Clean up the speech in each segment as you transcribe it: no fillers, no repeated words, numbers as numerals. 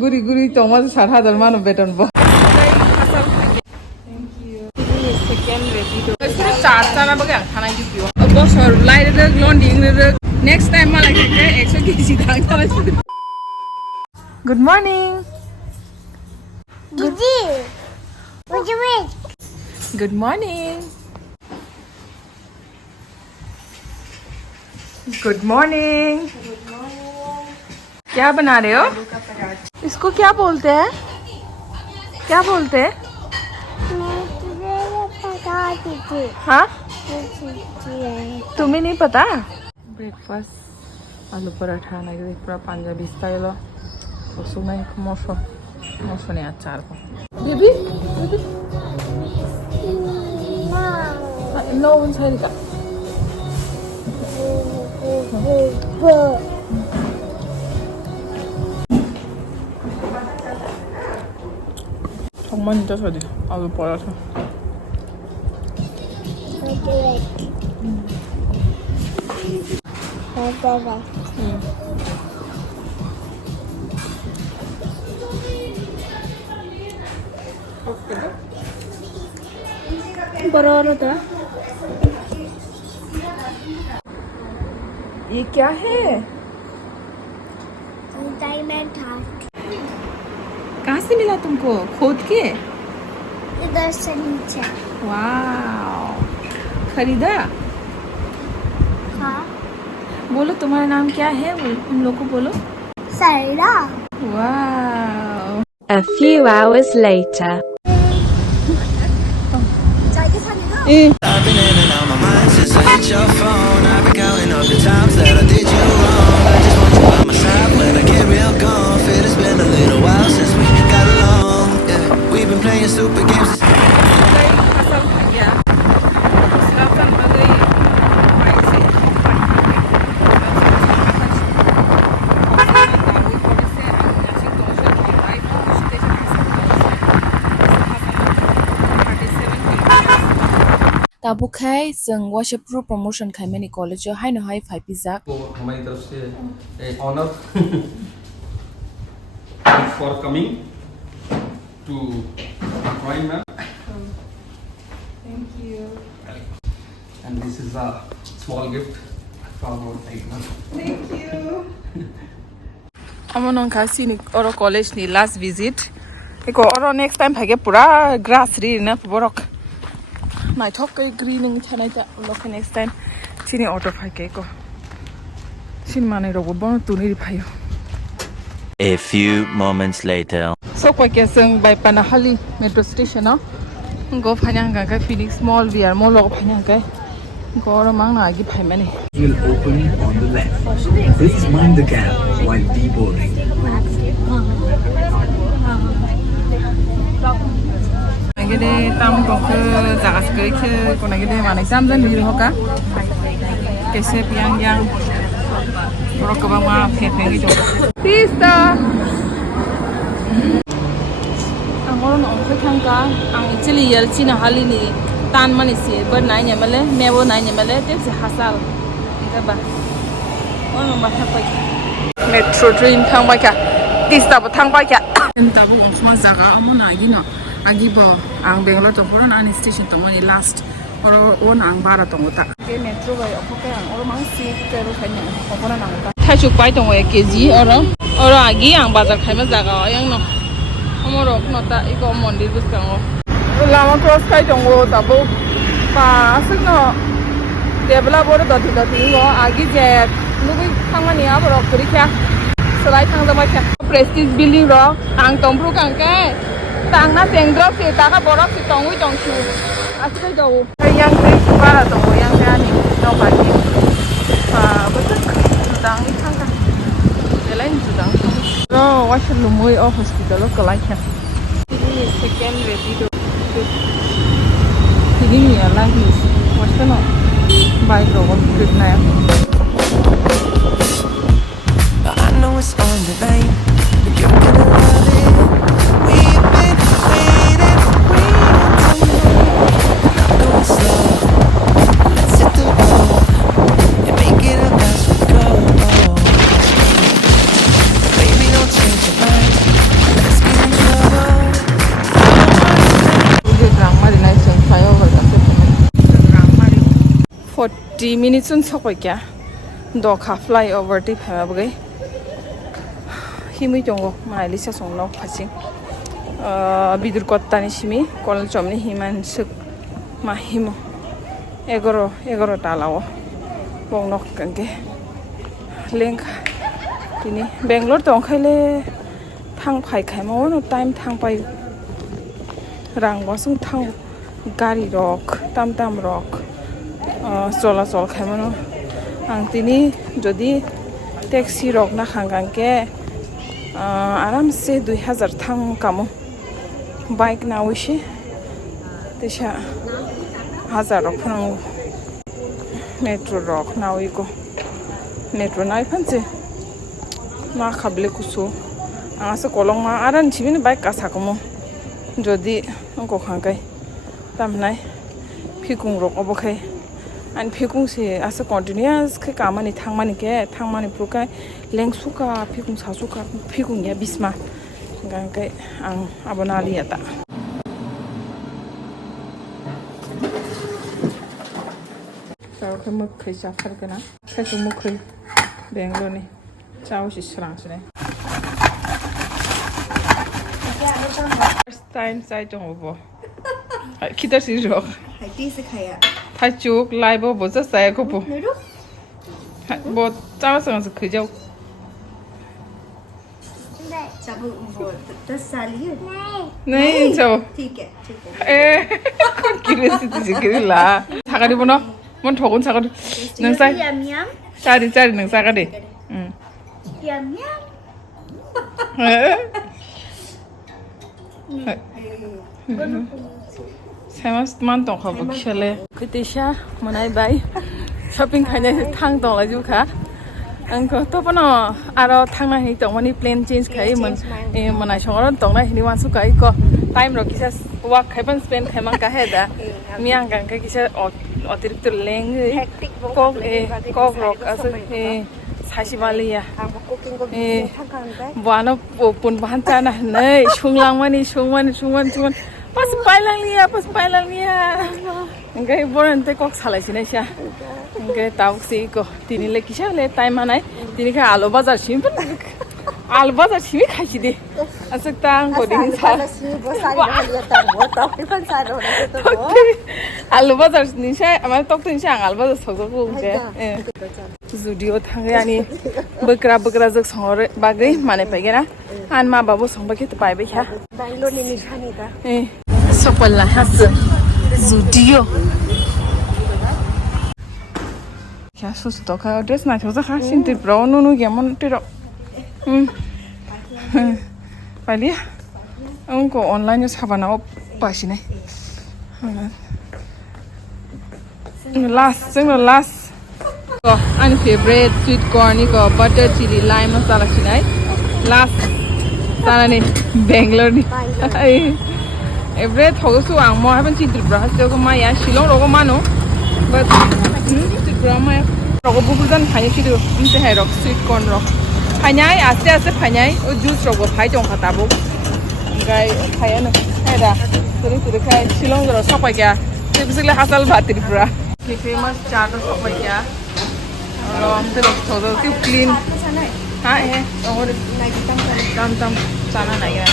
Guri guri Thomas 4,000 man of beton bo. Thank you. Second ready. Start sana baga khana ji pio. Boss or light the landing the next time ma like extra kg dang. Good morning. Gigi, what you mean? Good morning. Good morning. क्या बना रहे हो? इसको क्या बोलते हैं? क्या बोलते हैं? हाँ? तुम्हें नहीं पता? Breakfast आलू पराठा लगे पूरा पंजाबी स्टाइल हो उसमें मौसम ने अचार को बेबी नो inside का 정말 진짜 잘돼 아주 버려서 बड़ा ये क्या है? Diamond heart. कहाँ से मिला तुमको? खोद के? इधर से नीचे। वाव, खरीदा? हाँ। बोलो तुम्हारा नाम क्या है? तुम लोग को बोलो। सायरा। वाव। A few hours later. I've been in and out my mind since I hit your phone. I've been counting up the times that I did you wrong. I just want you by my side when I get real gone. Feel it's been a little while since we got along. Yeah, we've been playing stupid games. ताबू खाए जों वाशप्रो promotion खाइमानि college हाय न हाय 5 pizza तो हमारी तरफ से एक honour for coming to drawing ma'am thank you and this is a small gift from our side ma'am thank you Aman खासिनि ओरो कॉलेज नि लास्ट विजिट एको ओरो नेक्स्ट टाइम भागे पूरा ग्रास रि न बरक नाइथक ग्रीनिंग थानाय जा लोक नेक्स्ट टाइम सिनि ऑटो फाइके को सिन माने रगो बन तुनि फायो A few moments later. So kwake sung by Panahali metro station go phanyang ga Phoenix Mall we are mall go phanyang ga go ro mang na gi phai mani will open on the left. Please mind the gap while deboarding. gede tam ko jaga skoi ke kona gede mane samjan li hoka kese piang yang ro ka ba ma phe phe gi jo pista angoro no phe thang ka ang actually yal china hali ni tan mani si ber nai nya male mewo nai nya male te se hasal ga ba on ba ha pa metro train thang ba ka pista ba thang ba ka ta bu on ma jaga amona gi no agibo ang Bangalore to puran an station to mani last or on ang Bhara to ta ke metro bai opoka ang or mang si teru khanya opona nang ta thachuk pai to kg or agi ang bazar khaima jaga yang no amoro no ta iko mondir buskang lama cross kai to ta bo pa asno develop or da ti go agi je lubi thangmani aboro kuri kya salai thang da ma kya prestige building ro ang tompru kang kai tang na teng drop si ta ka borok si tong wi tong chu asai do yang te para to yang te ani no pa ni betul tang ni thang ka de lain chu tang ro wa shu lu moi of hospital ko lai kya ini second ready do ini ni ala hi wa shu no bai ro wa good na I know it's on the line, but you're gonna love it. We've been waiting till now. Going slow, let's hit the road and make it up as we go. 30 minutes on sok kya do kha flyover ti phama bagai himi jongo mai lisa song no phasing bidur kotta ni simi kol chomni himan suk ma himo 11 talao bong nok kange leng tini Bangalore tong khaile thang phai khai mo no time thang pai rang wasung thang gari rok tam rok sola sol khai mo no ang tini jodi taxi rok na khangang ke aram se 2000 thang kamo bike na wishi tisha 1000 rok phang metro rok na wi ko metro nai phanche ma khable kusu asa kolong ma aran chibini bike ka sakomo jodi ko khangai tamnai phikung rok obokhai an phikung se asa continuous ke kamani thangmani prukai lengsuka phikung sasuka phikung ya bisma gangai ang abonali ata sao cái mức khơi chặt phải cái nào cái số mức khơi Bangalore này chào chị Srang này first time sai trong bộ khi ta sử dụng thay chuột lại bộ rất sai của bộ bộ chào sang sự khơi châu नहीं चलो ठीक है ए किरेसिटी Kiriella 사가리 보노 뭔 더군 사가리 능사 얌얌 짜리 능사가리 얌얌 세마스만 동 하고 킬레 그때샤 Mwnai bai shopping खाने थांग दं ला जुखा आंखौ तो पनो आरो थांना हि दं माने प्लेन चेंज खाइ मन Mwnai संगरन दं ना हिनि वासु काइ को टाइम रो किसा वाक खाइबन स्पेन खाइमान का हेदा मियां गां का किसा अतिरिक्त लेंग कक रक आसे सासिबालिया बानो पुन बाहान जाना नै सुंलांमानि pas pailanglia ngai boran te kok salai sinai sia ngai tau si ko tini le kisa le time manai tini kha alo bazar simi khai di asuk tang ko din sa alo bazar ni sa amar tok tin sa alo bazar sok ko ge studio thangai ani bakra jok songor bagai mane paigena an ma babu songba ke pai be kha Bangalore ni khani da Sopala has studio. Ya susto ka dress na chosa ha sin Tripura no gemon tiro. Pali. Onko online sabana op pasine. Last. Ko an favorite sweet corn ko butter chili lime masala chinai. Last sana ni Bangalore ni. Every thosu ang mo haven't seen Tripura so ko maya Shillong ro ko mano but Tripura maya ro ko bubudan phai chi do inte hai ro sweet corn ro phanyai aste phanyai o juice ro ko phai jong khata bo gai phai na hai da turi khai Shillong ro sopai kya typically hasal bhat Tripura ki famous chaat ro sopai kya ro amte ro thodo ti clean ha और तम चना नहीं है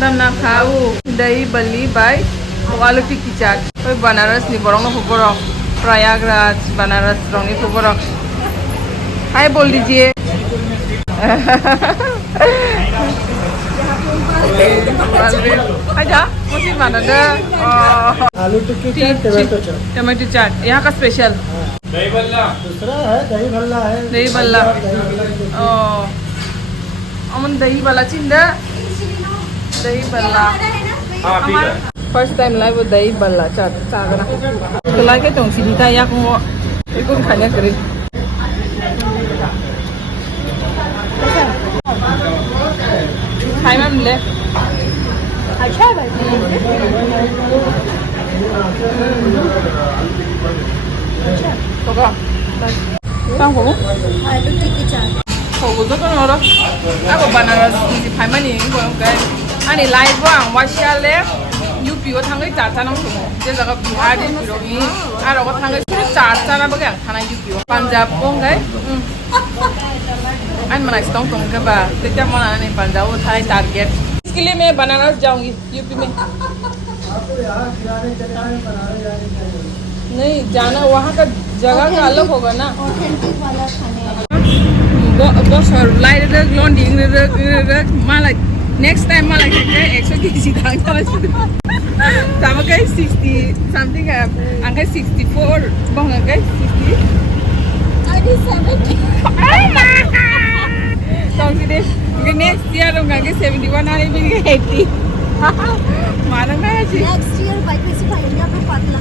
तम ना खाओ दही बल्ली बाय आलू टिक्की चाट कोई बनारस नि बरंग होबरो प्रयागराज बनारस रंगनी होबरो हाय बोल दीजिए आजा मुझे बना दे आलू टिक्की चाट टमाटो चाट यहाँ का स्पेशल दही बल्ला दूसरा है दही बल्ला ओ अमन दही बल्ला चिंदा दही बल्ला फर्स्ट टाइम लाइव दही बल्ला चाट चागना तो लागे तो सीधा या को इकुन खाने करे खाई मैम ले अच्छा भाई तो का sang ko आलू टिक्की चाट ko ko ko no ro ako banaras ni phai mani ko kai ani live wa wa sha le UP wa thangai ta ta nang ko je jaga bihar ni ro ni aro ko thangai चाट चाना बगे आं थानाय जुपियो Punjab गंगाय anh mà này tông tông cái bà tôi chắc món này Punjab वो Thai target इसके लिए मैं बनारस जाऊंगी UP में नहीं जाना वहाँ का जगह का अलग होगा ना ऑथेंटिक वाला खाने बस लाइट रख लॉन्डिंग रख माला नेक्स्ट टाइम माला के 100 kg दांग चला sama kay 60 something angka 64 bang kay 60 अरे 70 Tong sini, next year dong kaki 71 hari ini 80. Mana nggak sih? Next year bike से भाई यहाँ पे पतला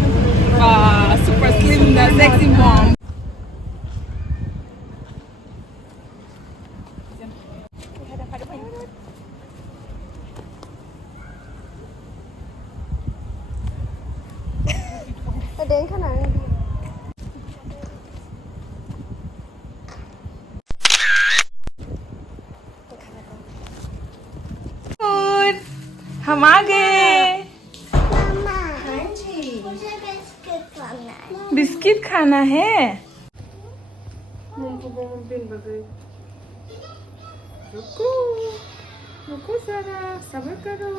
Wah, super slim dan sexy mom. đến khả năng Good. हम आ गए biscuit खाना है रुको रुको जरा सब्र करो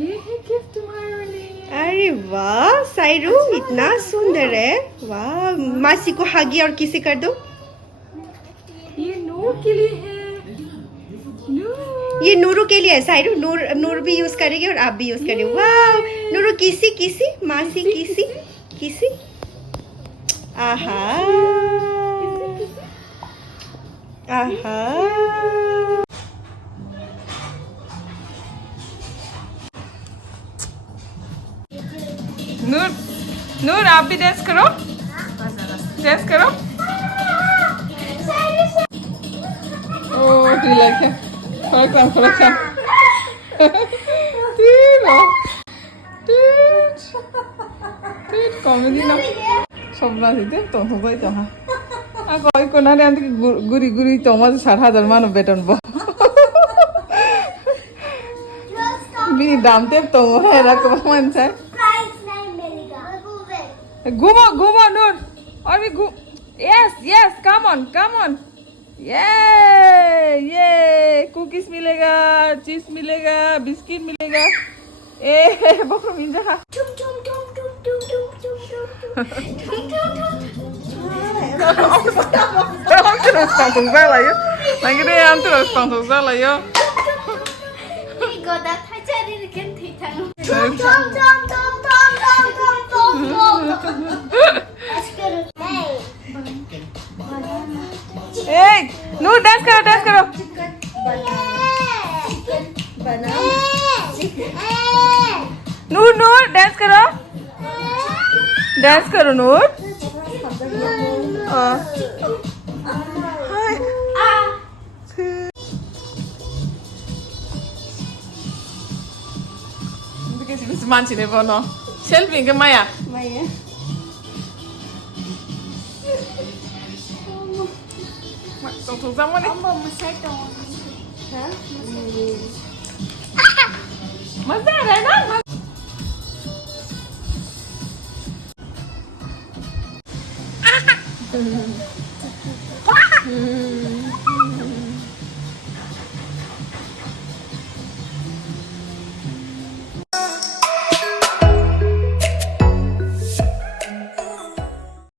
ये है गिफ्ट तुम्हारे लिए अरे वाह साइरू इतना सुंदर है वाह मासी को हागी और किसी कर दो ये नूर के लिए है नूर ये नूरू के लिए है साइरू नूर भी यूज करेगी और आप भी यूज करेंगे वाह नूरू किसी किसी मासी किसी किसी आहा आहा नूर नूर आप भी डांस करो डांस करो ओह ठीक है फरक कॉमेडी ना सबना थी तो होगा तो हाँ कोई को ना अंत गुरी गुरी तो मत 60,000 मानो बेटन बो बिनी दाम ते तो है रख मन से घूमो घूमो नूर और भी घूम यस यस कम ऑन ये कुकीज मिलेगा चीज मिलेगा बिस्किट मिलेगा ए बहुत मिल जा Ang terus pangtung saya ya. Lagi deh ang terus pangtung saya ya. Ini goda aja di kan tidak. Hey, nu dance karo. Nur dance karo. Dance karo Nur. Hi. Because it's manchi ne bono. Selfie ke Maya. Maya. Tunggu sama nih. Amba masai dong. Hah? Masa ada kan?